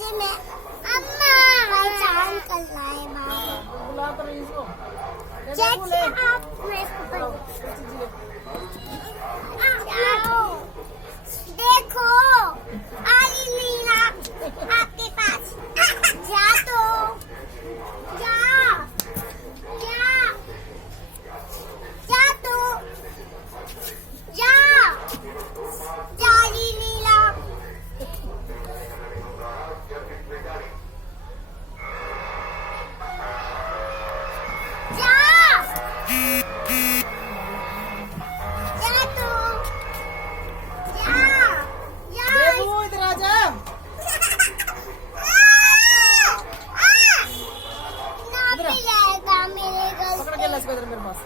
बच्चे में अम्मा पहचान कर लाए बुला तो रही इसको। चेक आप मैं इसको जाओ देखो आई लीला आपके पास जा तो जा जा जा तो जा जा लीला जा जा तो जा जा देखो इधर आ जा। ना मिलेगा मिलेगा पकड़ के ला इसको इधर मेरे पास।